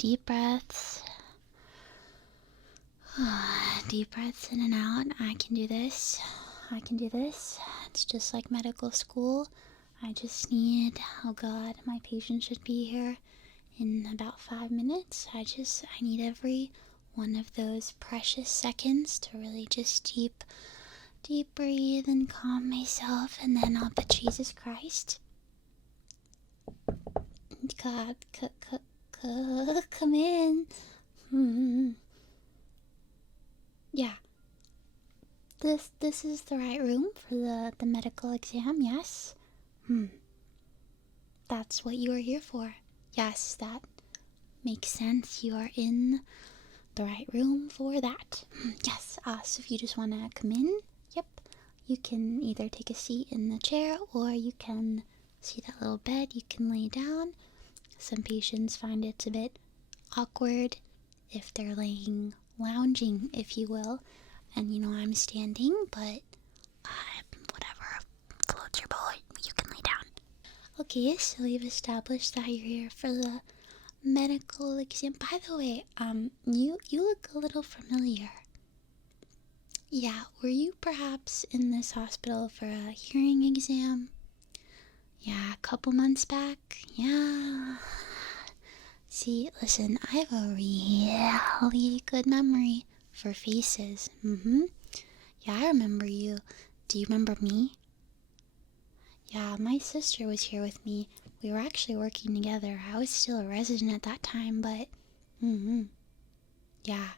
deep breaths. Deep breaths in and out. I can do this. I can do this. It's just like medical school. I just need, oh God, my patient should be here in about 5 minutes. I need every one of those precious seconds to really just deep breathe and calm myself, and then I'll put Jesus Christ. God, come in. Yeah. This is the right room for the medical exam, yes? That's what you are here for. Yes, that makes sense. You are in the right room for that. Yes, so if you just want to come in, yep, you can either take a seat in the chair or you can see that little bed. You can lay down. Some patients find it's a bit awkward if they're lounging, if you will. And I'm standing, but whatever floats your boat, you can lay down. Okay, so we've established that you're here for the medical exam. By the way, you look a little familiar. Yeah, were you perhaps in this hospital for a hearing exam? Yeah, a couple months back? Yeah. See, listen, I have a really good memory for faces. Yeah, I remember you. Do you remember me? Yeah, my sister was here with me. We were actually working together. I was still a resident at that time, but yeah.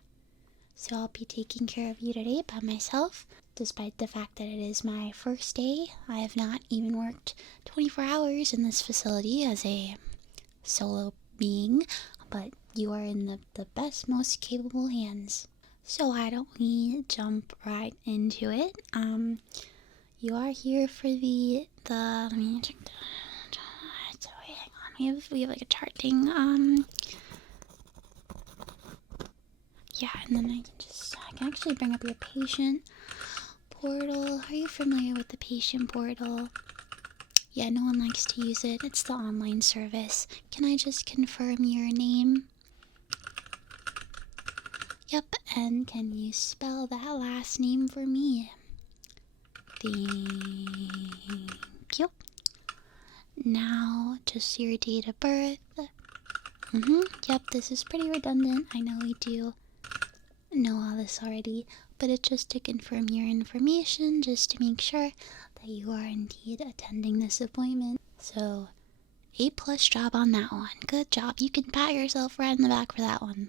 So I'll be taking care of you today by myself. Despite the fact that it is my first day, I have not even worked 24 hours in this facility as a solo being, but you are in the best, most capable hands. So why don't we jump right into it? You are here for the let me check so hang on, we have like a chart thing. Yeah, and then I can actually bring up your patient portal. Are you familiar with the patient portal? Yeah, no one likes to use it. It's the online service. Can I just confirm your name? Yep, and can you spell that last name for me? Thank you. Now, just your date of birth. Yep, this is pretty redundant. I know we do know all this already, but it's just to confirm your information, just to make sure that you are indeed attending this appointment. So, A+ job on that one. Good job. You can pat yourself right in the back for that one.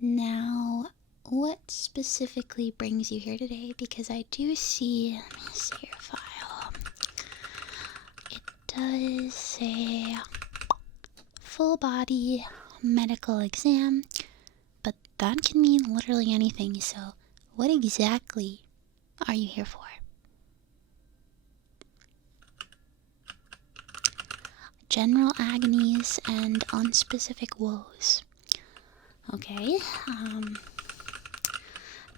Now, what specifically brings you here today? Because I do see, let me see your file. It does say full body medical exam, but that can mean literally anything. So, what exactly are you here for? General agonies and unspecific woes. Okay,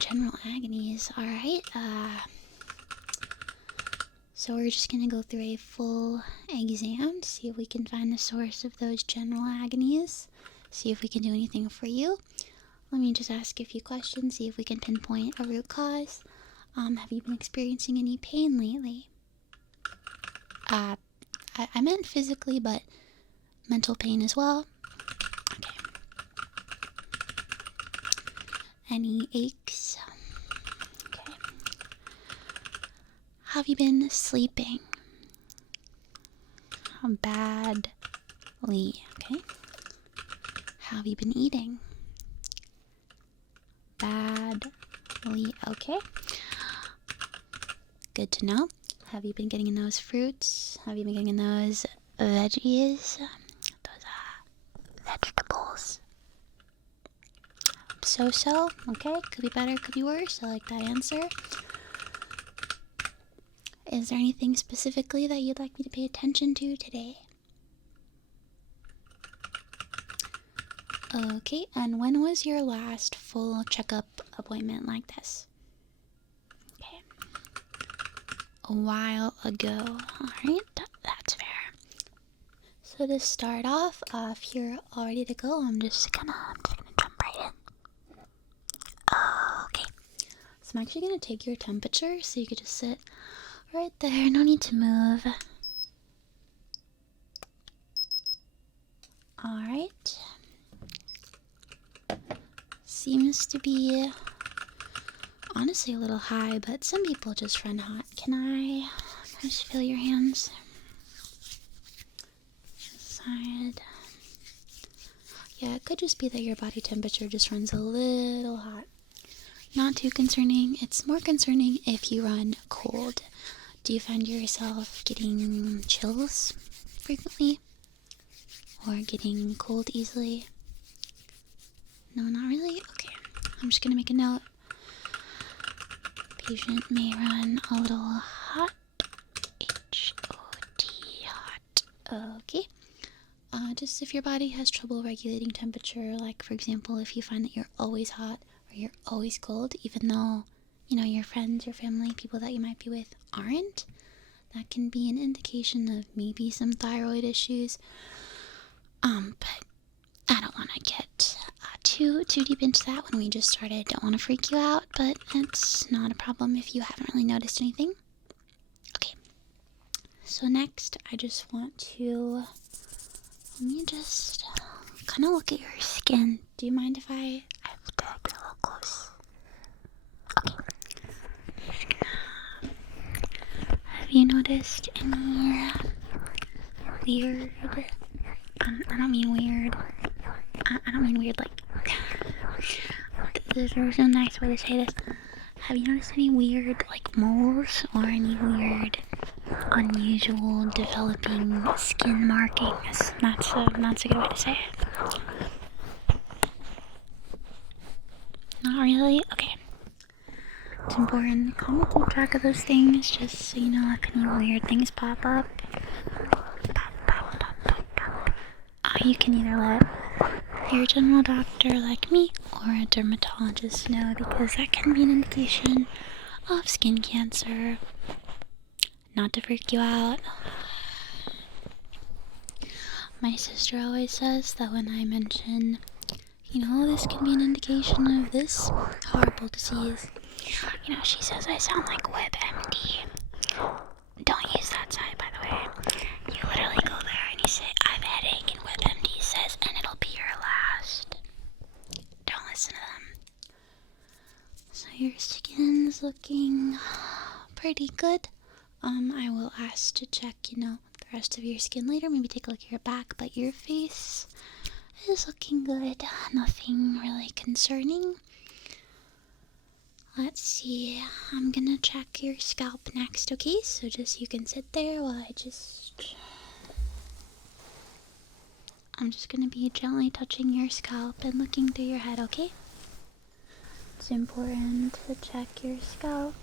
general agonies, alright. So we're just gonna go through a full exam to see if we can find the source of those general agonies, see if we can do anything for you. Let me just ask a few questions, see if we can pinpoint a root cause. Have you been experiencing any pain lately? I meant physically, but mental pain as well. Okay. Any aches? Okay. Have you been sleeping? Badly. Okay. Have you been eating? Badly. Okay. Good to know. Have you been getting in those fruits? Have you been getting in those veggies? Those vegetables. So. Okay. Could be better, could be worse. I like that answer. Is there anything specifically that you'd like me to pay attention to today? Okay, and when was your last full checkup appointment like this? Okay. A while ago. Alright, that's fair. So to start off, if you're all ready to go, I'm just gonna jump right in. Okay. So I'm actually gonna take your temperature, so you could just sit right there. No need to move. All right. Seems to be honestly a little high, but some people just run hot. Can I just feel your hands? Side. Yeah, it could just be that your body temperature just runs a little hot. Not too concerning. It's more concerning if you run cold. Do you find yourself getting chills frequently? Or getting cold easily? No, not really? Okay. I'm just gonna make a note. Patient may run a little hot. H-O-T, hot. Okay. Just if your body has trouble regulating temperature, like for example, if you find that you're always hot or you're always cold, even though, you know, your friends, your family, people that you might be with aren't, that can be an indication of maybe some thyroid issues. But I don't want to get too deep into that when we just started. Don't want to freak you out, but it's not a problem if you haven't really noticed anything. Okay. So next, I just want to let me just kind of look at your skin. Do you mind if I have to get a little close? Okay. Have you noticed any weird? I don't mean weird. I don't mean weird like. There's no nice way to say this. Have you noticed any weird like moles or any weird, unusual developing skin markings? That's a good way to say it. Not really? Okay. It's important to kind of keep track of those things, just so you know if any weird things pop up. You can either let your general doctor like me or a dermatologist know, because that can be an indication of skin cancer. Not to freak you out. My sister always says that when I mention, you know, this can be an indication of this horrible disease, you know, she says I sound like WebMD. Don't use that site, by the way. You literally go there and you say, I have a headache, and WebMD says, and it'll be your last. Don't listen to them. So your skin's looking pretty good. I will ask to check, you know, the rest of your skin later. Maybe take a look at your back, but your face is looking good. Nothing really concerning. Let's see. I'm gonna check your scalp next, okay? So just you can sit there while I'm just gonna be gently touching your scalp and looking through your head, okay? It's important to check your scalp.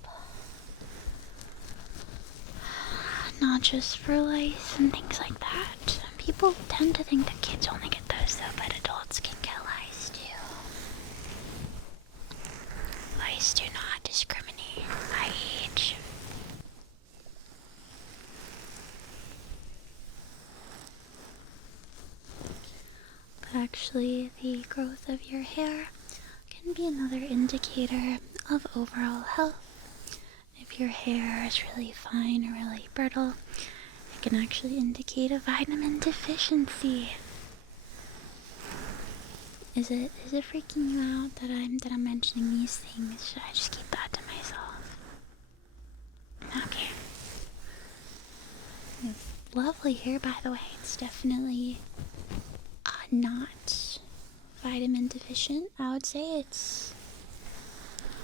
Not just for lice and things like that. People tend to think that kids only get those though, but adults can get lice too. Lice do not discriminate by age. But actually, the growth of your hair can be another indicator of overall health. If your hair is really fine or really brittle, it can actually indicate a vitamin deficiency. Is it freaking you out that I'm mentioning these things? Should I just keep that to myself? Okay. Lovely hair, by the way. It's definitely not vitamin deficient. I would say it's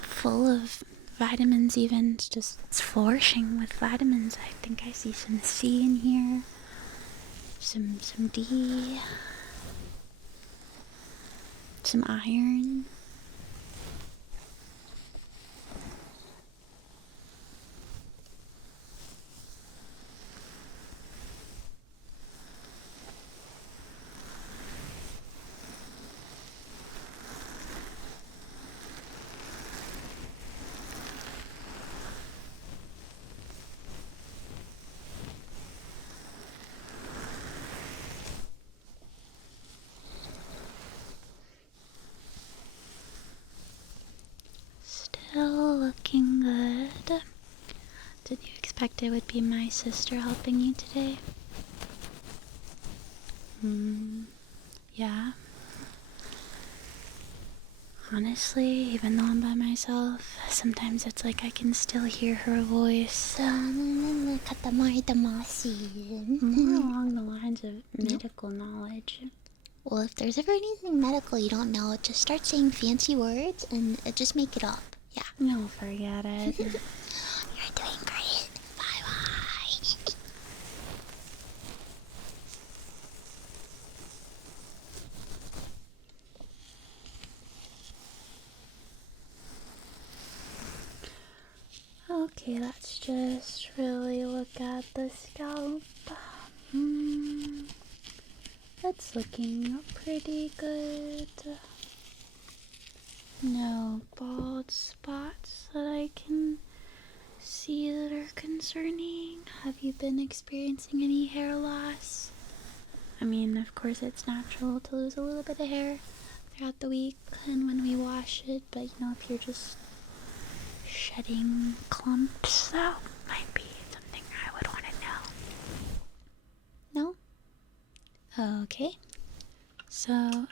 full of vitamins, even. It's flourishing with vitamins. I think I see some C in here, some D, some iron. expect it would be my sister helping you today? Yeah. Honestly, even though I'm by myself, sometimes it's like I can still hear her voice. More along the lines of medical knowledge. Well, if there's ever anything medical you don't know, just start saying fancy words and just make it up. Yeah. No, forget it. You're doing great. Bye-bye. Okay, let's just really look at the scalp. It's looking pretty good. No bald spots that I can see that are concerning. Have you been experiencing any hair loss? I mean, of course it's natural to lose a little bit of hair throughout the week and when we wash it, but you know, if you're just shedding clumps, that might be something I would want to know. No? Okay. So,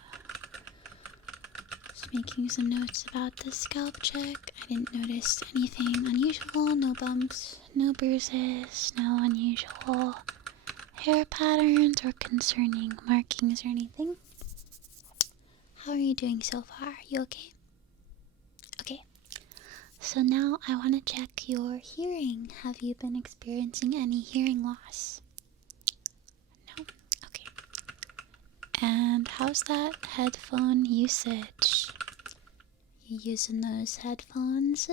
just making some notes about the scalp check. I didn't notice anything unusual, no bumps, no bruises, no unusual hair patterns or concerning markings or anything. How are you doing so far? Are you okay? Okay. So now I want to check your hearing. Have you been experiencing any hearing loss? No? Okay. And how's that headphone usage? You using those headphones?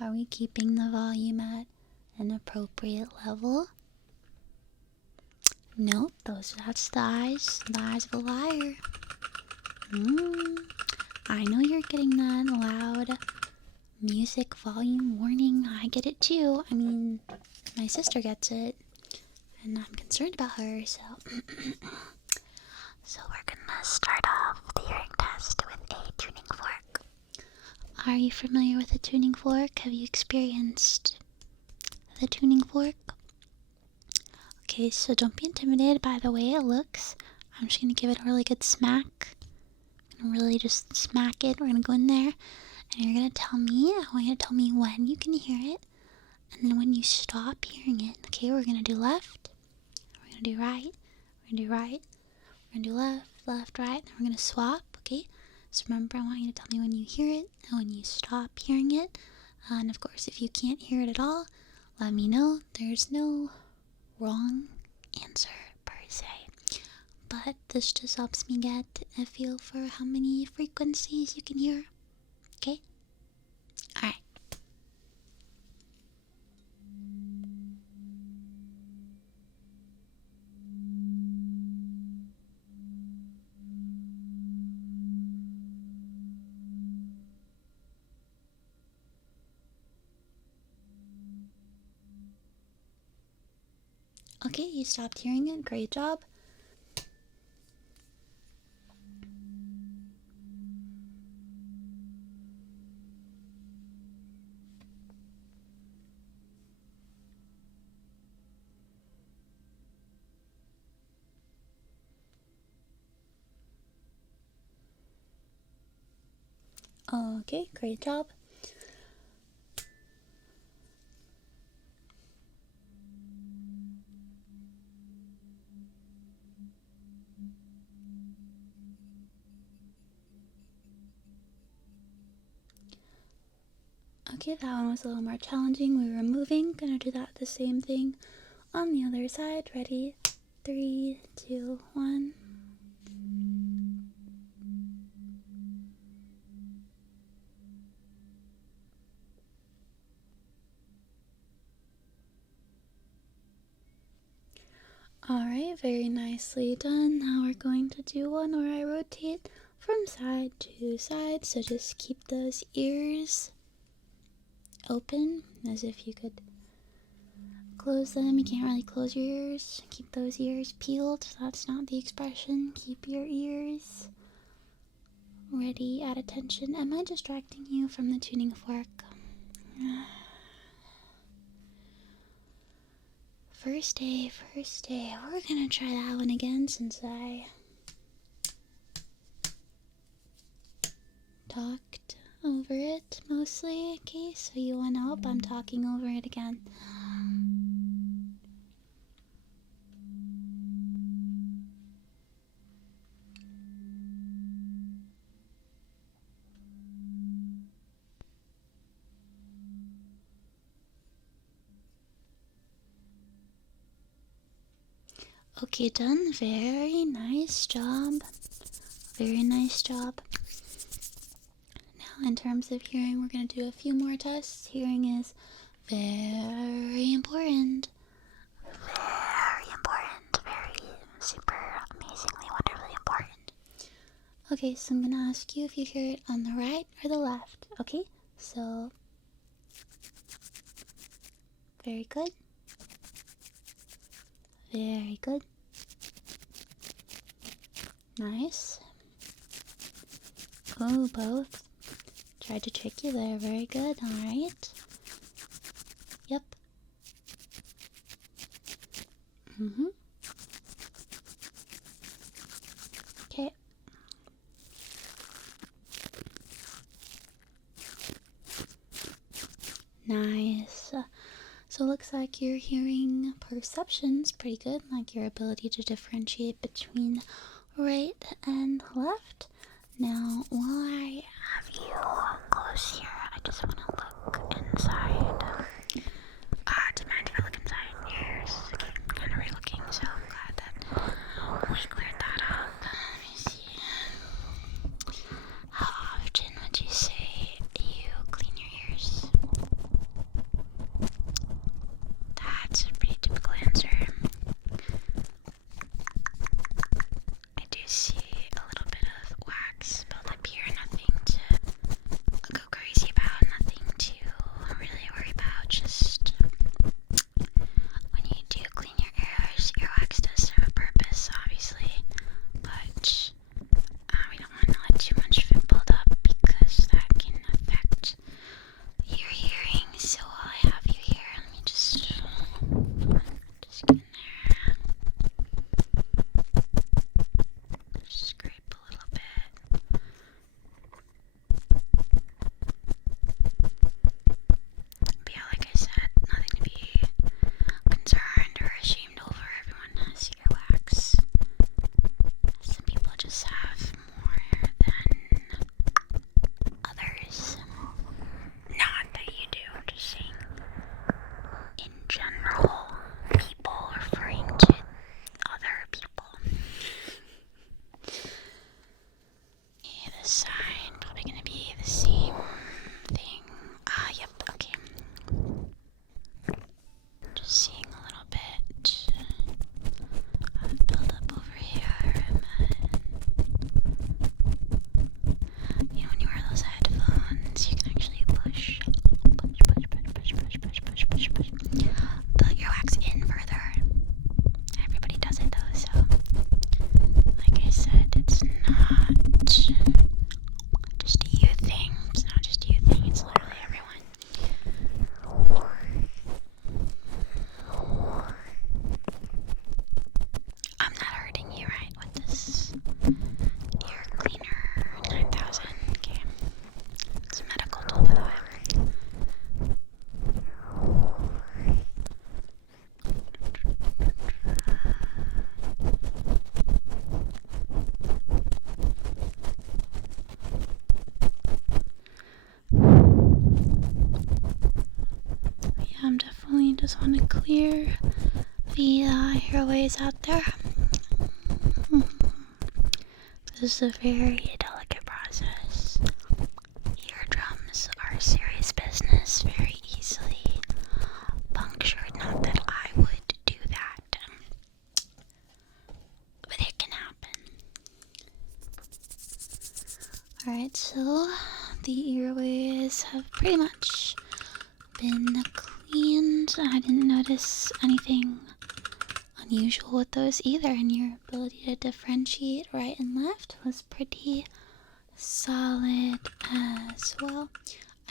Are we keeping the volume at an appropriate level? Nope, that's the eyes of a liar. I know you're getting that loud music volume warning. I get it too. I mean, my sister gets it, and I'm concerned about her, so... So we're gonna start off the hearing test with a tuning fork. Are you familiar with a tuning fork? Have you experienced the tuning fork? Okay, so don't be intimidated by the way it looks. I'm just gonna give it a really good smack. I'm gonna really just smack it. We're gonna go in there, and you're gonna tell me. I want you to tell me when you can hear it, and then when you stop hearing it. Okay, we're gonna do left. We're gonna do right. We're gonna do right. We're gonna do left, left, right. Then we're gonna swap. Okay. So remember, I want you to tell me when you hear it and when you stop hearing it. And of course, if you can't hear it at all, let me know. There's no wrong answer per se, but this just helps me get a feel for how many frequencies you can hear. Okay? Alright. Okay, you stopped hearing it. Great job. Okay, great job. Okay, that one was a little more challenging. We were moving. Gonna do that the same thing on the other side. Ready? 3, 2, 1. Alright, very nicely done. Now we're going to do one where I rotate from side to side. So just keep those ears open as if you could close them. You can't really close your ears. Keep those ears peeled. That's not the expression. Keep your ears ready at attention. Am I distracting you from the tuning fork? First day. We're gonna try that one again since I talked over it mostly. Okay, so you wanna help? I'm talking over it again. Okay, done. Very nice job. Very nice job. Now, in terms of hearing, we're going to do a few more tests. Hearing is very important. Very important. Very super amazingly, wonderfully important. Okay, so I'm going to ask you if you hear it on the right or the left. Okay, so very good. Very good. Nice. Oh, both. Tried to trick you there. Very good. Alright. Yep. Okay. Nice. So it looks like your hearing perception's pretty good, like your ability to differentiate between right and left. Now, while I have you close here, I just want to look inside. Do you mind if I look inside your ears? Okay, I'm kind of re-looking, so I'm glad that we cleared that up. Let me see. How often would you say you clean your ears? That's a pretty typical answer. I do see a little bit of wax built up here, nothing to go crazy about, nothing to really worry about, just when you do clean your ears, earwax does serve a purpose, obviously, but we don't want to let too much of it build up because that can affect your hearing. So while I have you here, let me just get in there. Just scrape a little bit. But yeah, like I said, nothing to be concerned or ashamed over. Everyone has earwax. Some people just have more than others. Not that you do, just saying in general, people referring to other people. Okay, this side probably gonna be the same thing. Yep, okay. Just seeing a little bit of build up over here, and then, when you wear those headphones, you can actually push the earwax in further. Everybody does it though, so like I said, it's not just a you thing. It's not just a you thing, it's literally everyone. I'm not hurting you, right, with this ear cleaner 9000, okay? It's a medical tool, by the way. Yeah, I'm definitely just want to clear the airways out there. This is a very delicate process. Eardrums are serious business, very easily punctured. Not that I would do that, but it can happen. Alright, so the earways have pretty much been cleaned. I didn't notice anything unusual with those either, and your ability to differentiate right and left was pretty solid as well.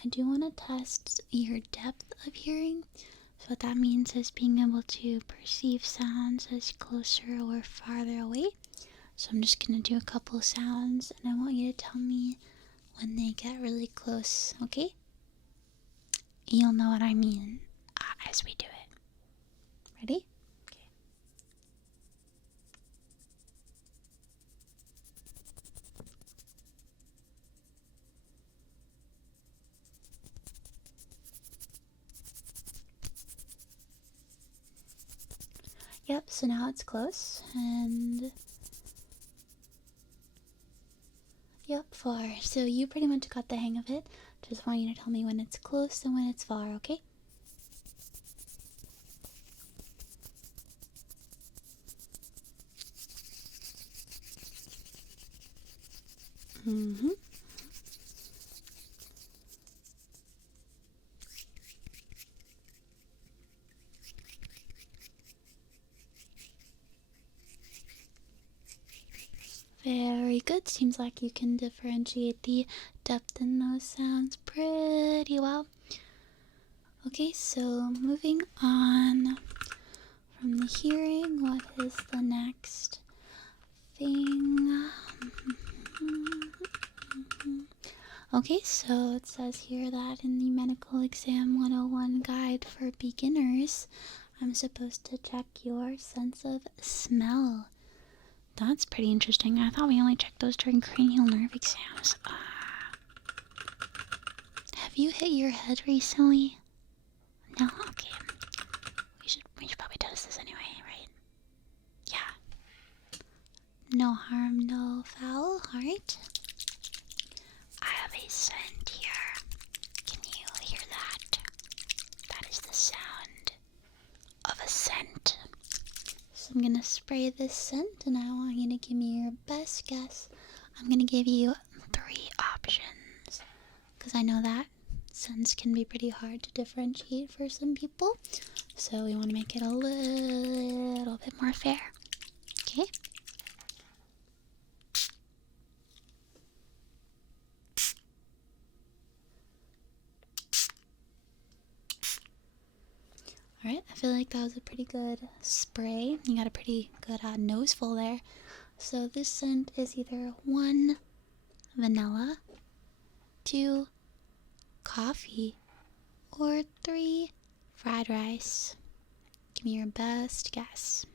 I do want to test your depth of hearing. So what that means is being able to perceive sounds as closer or farther away. So I'm just going to do a couple sounds, and I want you to tell me when they get really close, okay? You'll know what I mean as we do it. Ready? Okay. Yep, so now it's close, and yep, far. So you pretty much got the hang of it. Just want you to tell me when it's close and when it's far, okay? Mm-hmm. Very good. Seems like you can differentiate the depth in those sounds pretty well. Okay, so moving on from the hearing, what is the next thing? Okay, so it says here that in the Medical Exam 101 guide for beginners, I'm supposed to check your sense of smell. That's pretty interesting. I thought we only checked those during cranial nerve exams. Have you hit your head recently? No? Okay. We should probably test this anyway, right? Yeah. No harm, no foul. Alright. I have a scent here. Can you hear that? That is the sound of a scent. So I'm gonna spray this scent, and I want you to give me your best guess. I'm gonna give you 3 options, because I know that scents can be pretty hard to differentiate for some people. So we want to make it a little bit more fair. Okay? Alright, I feel like that was a pretty good spray. You got a pretty good noseful there. So this scent is either 1, vanilla, 2, coffee, or 3, fried rice. Give me your best guess.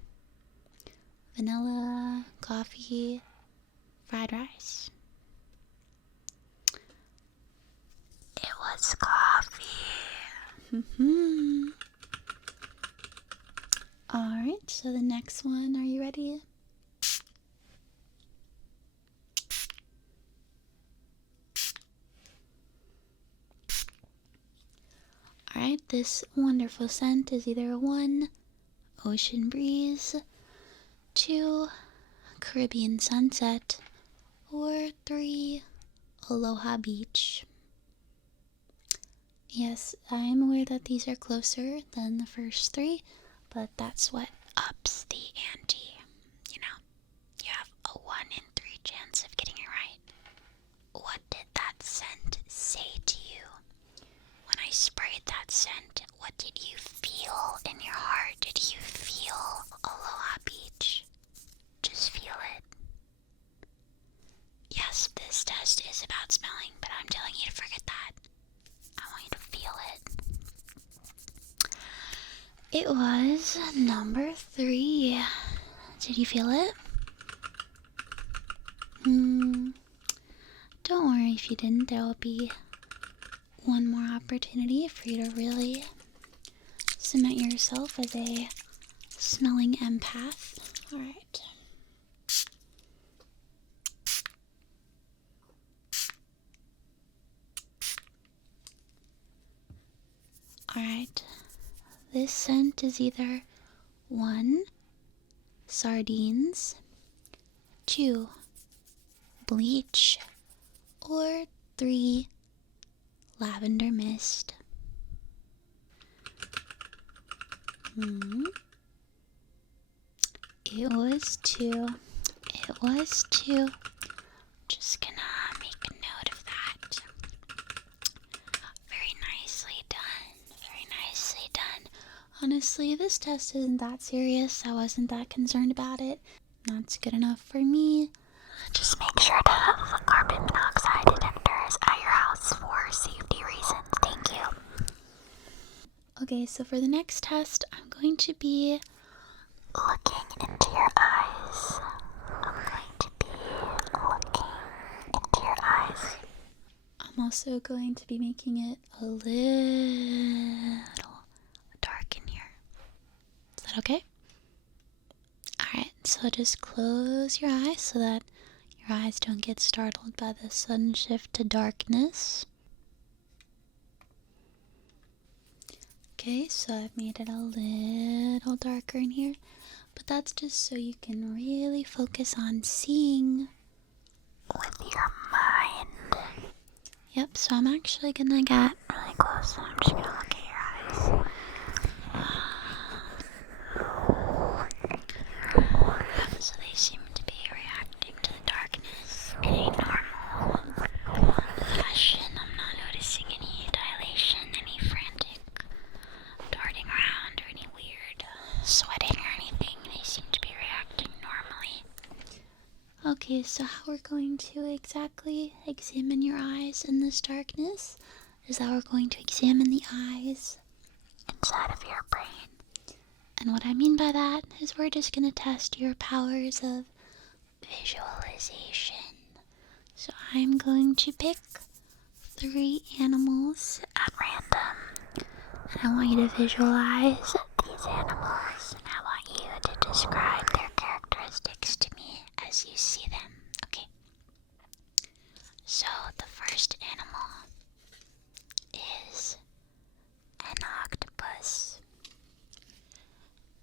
Vanilla, coffee, fried rice. It was coffee. Alright, so the next one, are you ready? Alright, this wonderful scent is either 1, ocean breeze, 2, Caribbean sunset, or 3, Aloha Beach. Yes, I am aware that these are closer than the first 3, but that's what ups the ante. You know, you have a 1 in 3 chance of getting it right. What did that scent say to you? When I sprayed that scent, what did you feel in your heart? Did you feel Aloha Beach? Just feel it. Yes, this test is about smelling, but I'm telling you to forget that. I want you to feel it. It was number 3. Did you feel it? Don't worry if you didn't. There will be one more opportunity for you to really cement yourself as a smelling empath. Alright. Alright. This scent is either 1, sardines, 2, bleach, or 3, lavender mist. It was 2. It was 2. Just gonna make honestly, this test isn't that serious. I wasn't that concerned about it. That's good enough for me. Just make sure to have carbon monoxide detectors at your house for safety reasons. Thank you. Okay, so for the next test, I'm going to be Looking into your eyes. I'm going to be looking into your eyes. I'm also going to be making it a little dark in here. Is that okay? Alright, so just close your eyes so that your eyes don't get startled by the sudden shift to darkness. Okay, so I've made it a little darker in here, but that's just so you can really focus on seeing with your mind. Yep, so I'm actually gonna get really close, so I'm just gonna look at your eyes. So they seem to be reacting to the darkness in a normal fashion. I'm not noticing any dilation, any frantic darting around, or any weird sweating or anything. They seem to be reacting normally. Okay, so how we're going to exactly examine your eyes in this darkness is that we're going to examine the eyes inside of your brain. And what I mean by that is we're just going to test your powers of visualization. So I'm going to pick 3 animals at random. And I want you to visualize these animals. And I want you to describe their characteristics to me as you see them. Okay. So the first animal is an octopus.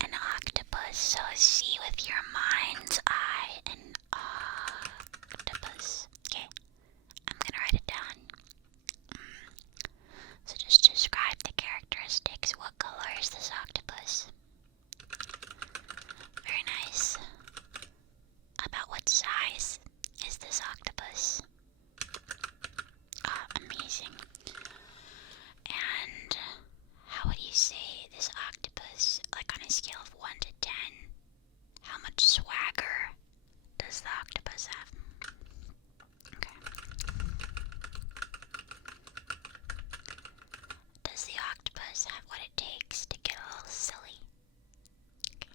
An octopus. So see with your mind's eye an octopus. Okay. I'm gonna write it down. So just describe the characteristics. What color is this octopus? Very nice. About what size is this octopus? Ah, amazing. And how would you say this octopus, like on a scale of 1 to 10, how much swagger does the octopus have? Okay. Does the octopus have what it takes to get a little silly? Okay.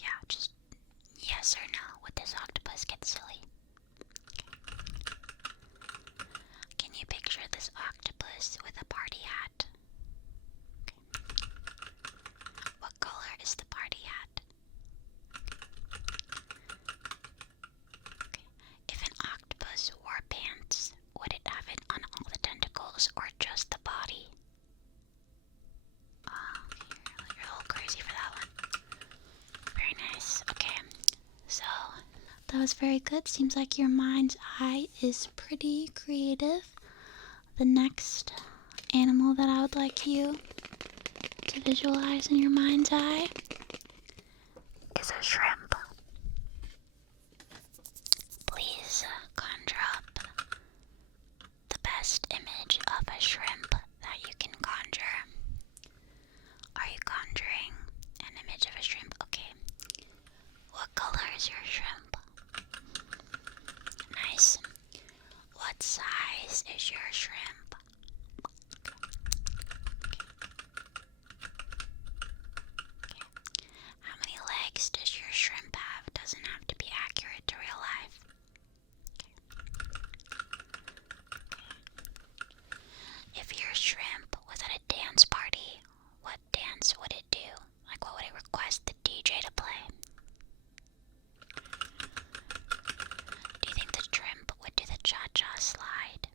Yeah, just yes or no. Would this octopus get silly? Okay. Can you picture this octopus with a party hat? Okay. What color is the party hat? Okay. If an octopus wore pants, would it have it on all the tentacles or just the body? Oh, you're a little crazy for that one. Very nice. Okay. So, that was very good. Seems like your mind's eye is pretty creative. The next animal that I would like you to visualize in your mind's eye is a shrimp. Please conjure up the best image of a shrimp that you can conjure. Are you conjuring an image of a shrimp? Okay. What color is your shrimp? Nice. What size is your shrimp? Okay. How many legs does your shrimp have? Doesn't have to be accurate to real life. Okay. If your shrimp was at a dance party, what dance would it do? Like, what would it request the DJ to play? Do you think the shrimp would do the cha-cha slide?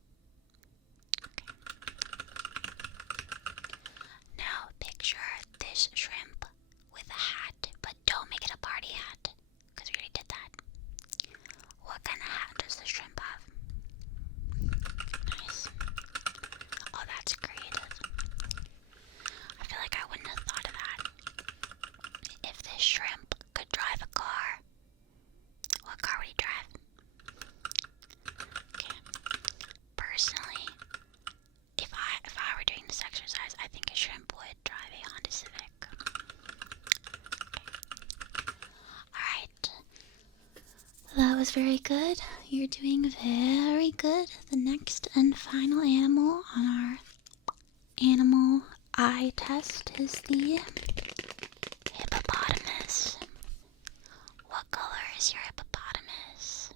That was very good. You're doing very good. The next and final animal on our animal eye test is the hippopotamus. What color is your hippopotamus?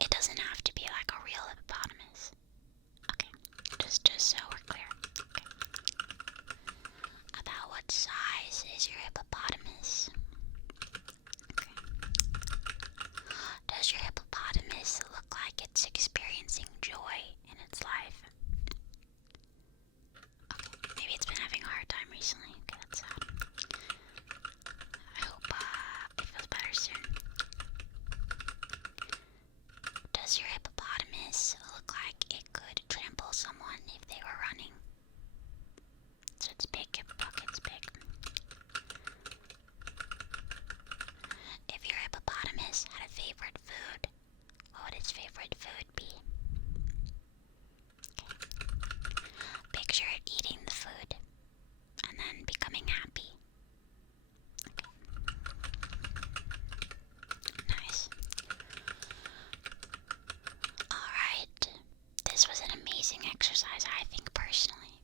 It doesn't have to be like a real hippopotamus. Okay, just so we're clear. Okay. About what size is your hippopotamus? Okay. Does your hippopotamus look like it's experiencing joy in its life? Okay, maybe it's been having a hard time recently. Okay, that's sad. I hope it feels better soon. Does your hippopotamus look like it could trample someone if they were running? So it's big, it's big. If your hippopotamus had a favorite food, what would its favorite food be? Okay. Picture it eating the food and then becoming happy. Okay. Nice. Alright. This was an amazing exercise, I think, personally.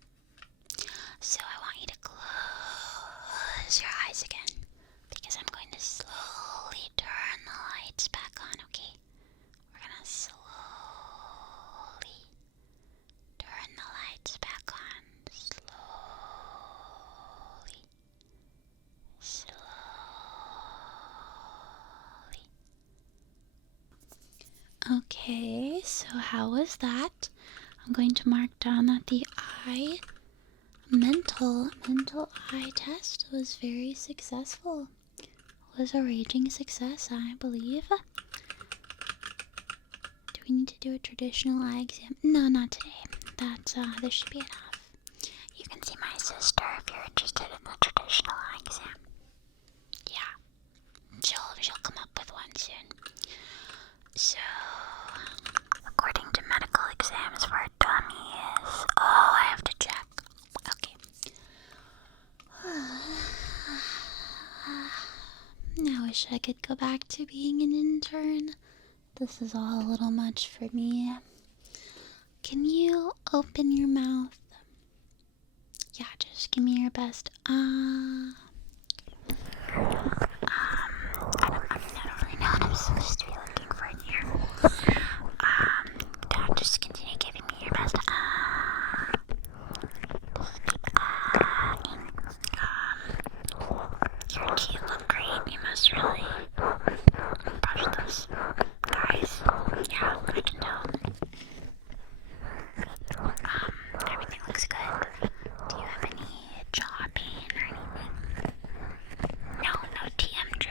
So I want you to close your eyes again, because I'm going to slowly turn the lights back on, okay? We're gonna slowly turn the lights back on. Slowly. Okay, so how was that? I'm going to mark down that the eye mental eye test was very successful. It was a raging success, I believe. Do we need to do a traditional eye exam? No, not today. This should be enough. You can see my sister if you're interested in the traditional eye exam. Yeah, she'll come up with one soon. So, according to medical exams for dummies, I have to check. Okay. I wish I could go back to being an intern. This is all a little much for me. Can you open your mouth? Yeah, just give me your best. I don't really know what I'm supposed to be looking for in here. Just continue giving me your best. Your teeth look great. You must really brush those guys. Yeah, I can tell. Everything looks good. Do you have any jaw pain or anything? No TMJ.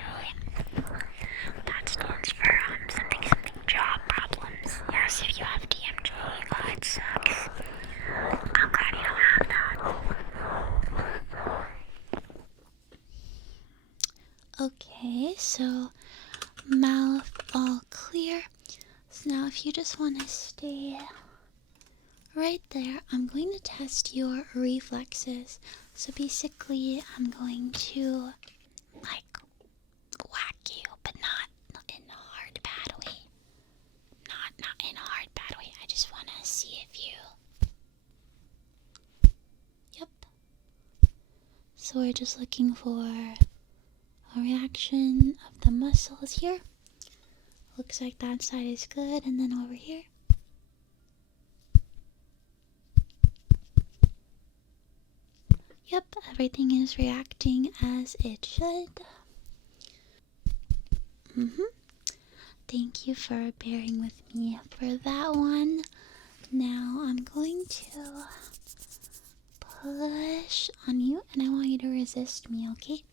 That stands for something jaw problems. Yes, if you have TMJ, it sucks. I'm glad you don't have that. Okay, so mouth all clear. So now if you just want to stay right there, I'm going to test your reflexes. So basically, I'm going to Like, whack you, but not in a hard, bad way. Not in a hard, bad way. I just want to see if you... Yep. So we're just looking for a reaction of the muscles here. Looks like that side is good, and then over here. Yep, everything is reacting as it should. Thank you for bearing with me for that one. Now I'm going to push on you, and I want you to resist me, okay?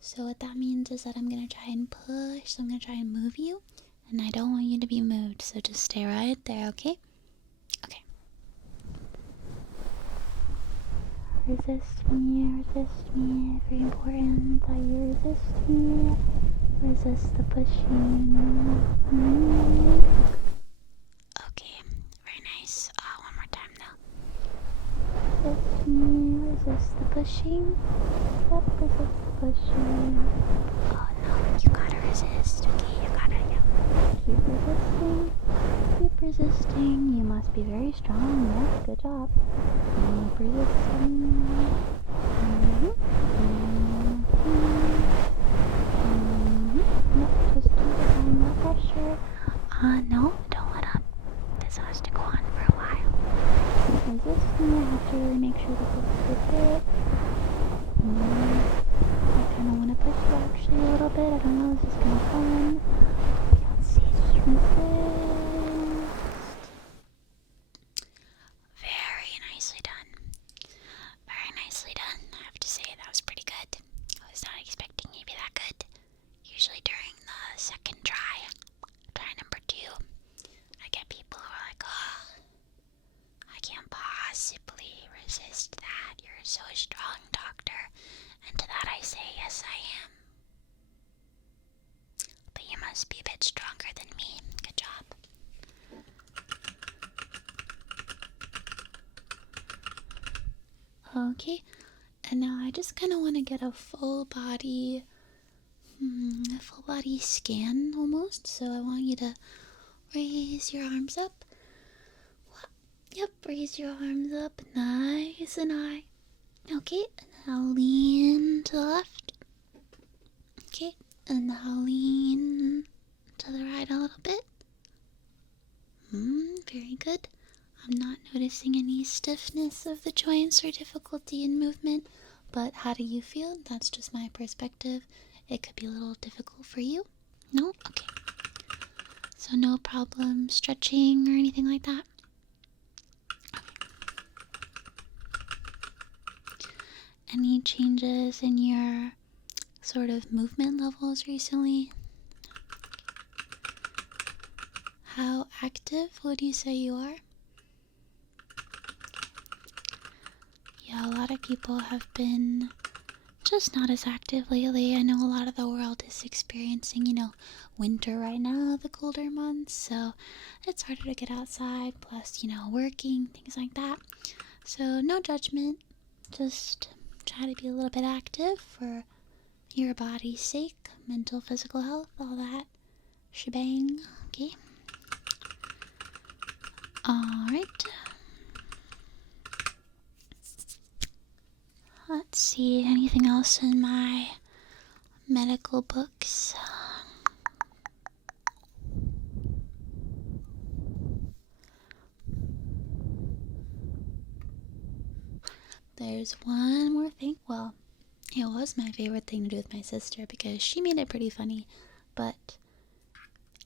So what that means is that I'm going to try and push, so I'm going to try and move you, and I don't want you to be moved, so just stay right there, okay? Okay. Resist me, very important that you resist me. Resist the pushing. Okay, very nice. One more time now. Resist me, resist the pushing. Yep, resist pushing. Oh no, you gotta resist. Okay, you gotta, Keep resisting. Keep resisting. You must be very strong. Yes, good job. Keep resisting. No, just keep applying that pressure. No, don't let up. This has to go on for a while. Keep resisting. I have to really make sure that this is a fit. I kind of want to push you actually a little bit. I don't know, this is kind of fun. Let's see. Resist. Very nicely done. Very nicely done. I have to say that was pretty good. I was not expecting you to be that good. Usually during the second try number 2, I get people who are like, oh, I can't possibly resist that. You're so strong, doctor. And to that I say, yes, I am. But you must be a bit stronger than me. Good job. Okay, and now I just kind of want to get a full body scan almost. So I want you to raise your arms up. Yep, raise your arms up nice and high. Okay, and now lean to the left. Okay, and now lean to the right a little bit. Very good. I'm not noticing any stiffness of the joints or difficulty in movement, but how do you feel? That's just my perspective. It could be a little difficult for you. No? Okay. So no problem stretching or anything like that? Okay. Any changes in your sort of movement levels recently? How active would you say you are? Yeah, a lot of people have been just not as active lately. I know a lot of the world is experiencing, winter right now, the colder months, so it's harder to get outside, plus, working, things like that. So no judgment, just try to be a little bit active for your body's sake, mental, physical health, all that shebang, okay? Alright. Let's see, anything else in my medical books? There's one more thing. Well, it was my favorite thing to do with my sister because she made it pretty funny, but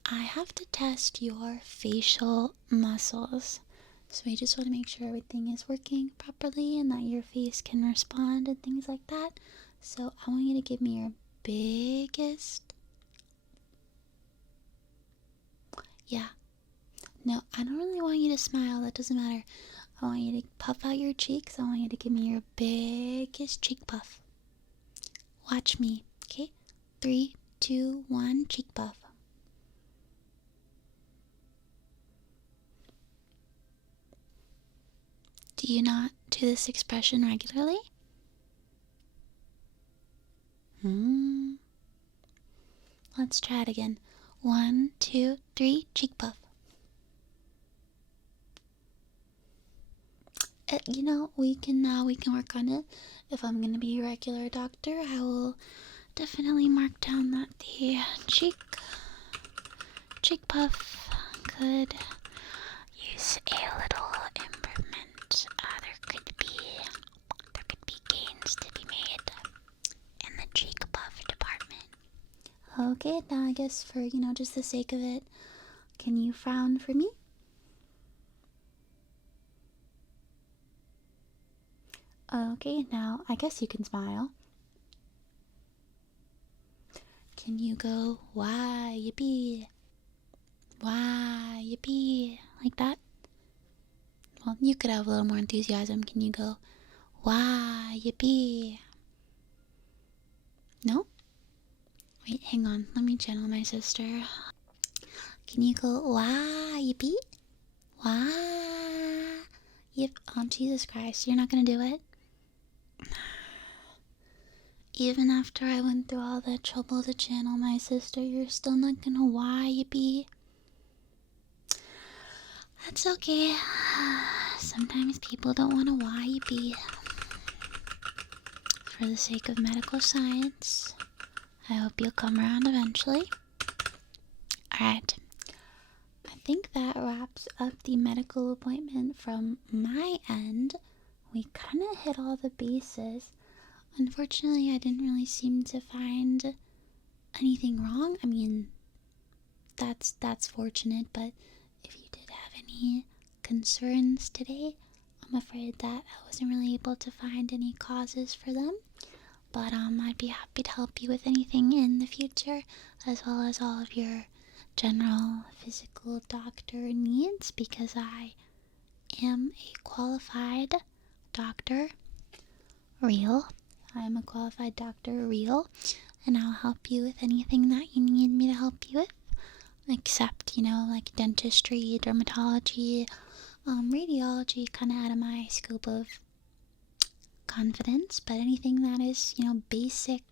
I have to test your facial muscles. So we just want to make sure everything is working properly and that your face can respond and things like that. So I want you to give me your biggest... Yeah. No, I don't really want you to smile. That doesn't matter. I want you to puff out your cheeks. I want you to give me your biggest cheek puff. Watch me, okay? 3, 2, 1, cheek puff. Do you not do this expression regularly? Let's try it again. 1, 2, 3, cheek puff. We can work on it. If I'm gonna be a regular doctor, I will definitely mark down that the cheek puff could use a little improvement. There could be gains to be made in the cheek puff department. Okay, now I guess for just the sake of it, can you frown for me? Okay, now I guess you can smile. Can you go, why, yippee? Why, yippee? Like that? Well, you could have a little more enthusiasm. Can you go, why, yippee? No? Wait, hang on. Let me channel my sister. Can you go, why, yippee? Why? Yep. Oh, Jesus Christ. You're not gonna do it? even after I went through all that trouble to channel my sister, you're still not gonna why be? That's okay. Sometimes people don't want to why be. For the sake of medical science, I hope you'll come around eventually. Alright. I think that wraps up the medical appointment from my end. We kind of hit all the bases. Unfortunately, I didn't really seem to find anything wrong. I mean, that's fortunate, but if you did have any concerns today, I'm afraid that I wasn't really able to find any causes for them. But I'd be happy to help you with anything in the future, as well as all of your general physical doctor needs, because I am a qualified doctor, real. I am a qualified doctor, real, and I'll help you with anything that you need me to help you with, except, like dentistry, dermatology, radiology, kind of out of my scope of confidence, but anything that is, basic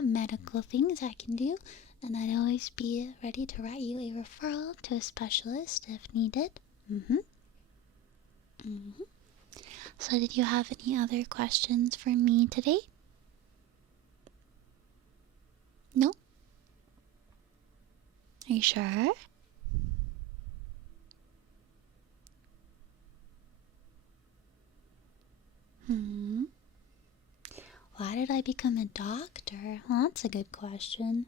medical things I can do, and I'd always be ready to write you a referral to a specialist if needed. So did you have any other questions for me today? No? Are you sure? Why did I become a doctor? Well, that's a good question.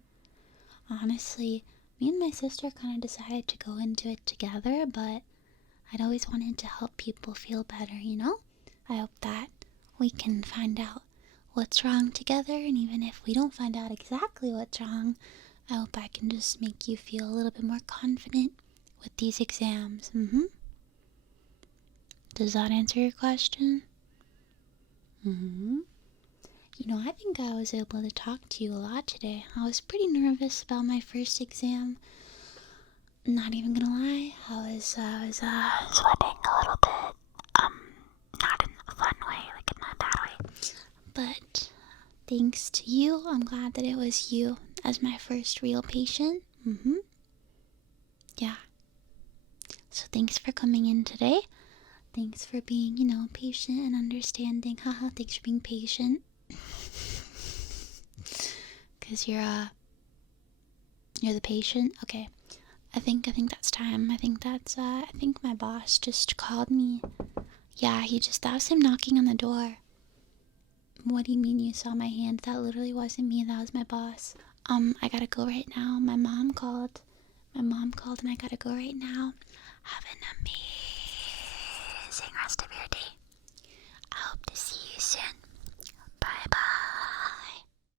Honestly, me and my sister kind of decided to go into it together, but I'd always wanted to help people feel better, I hope that we can find out what's wrong together, and even if we don't find out exactly what's wrong, I hope I can just make you feel a little bit more confident with these exams. Does that answer your question? I think I was able to talk to you a lot today. I was pretty nervous about my first exam. Not even gonna lie, I was sweating a little bit. Not in a fun way, like in a bad way. But thanks to you, I'm glad that it was you as my first real patient. Yeah. So thanks for coming in today. Thanks for being, patient and understanding. Haha, thanks for being patient. Because you're the patient? Okay. I think that's time. I think my boss just called me. Yeah, that was him knocking on the door. What do you mean you saw my hand? That literally wasn't me, that was my boss. I gotta go right now. My mom called and I gotta go right now. Have an amazing rest of your day. I hope to see you soon.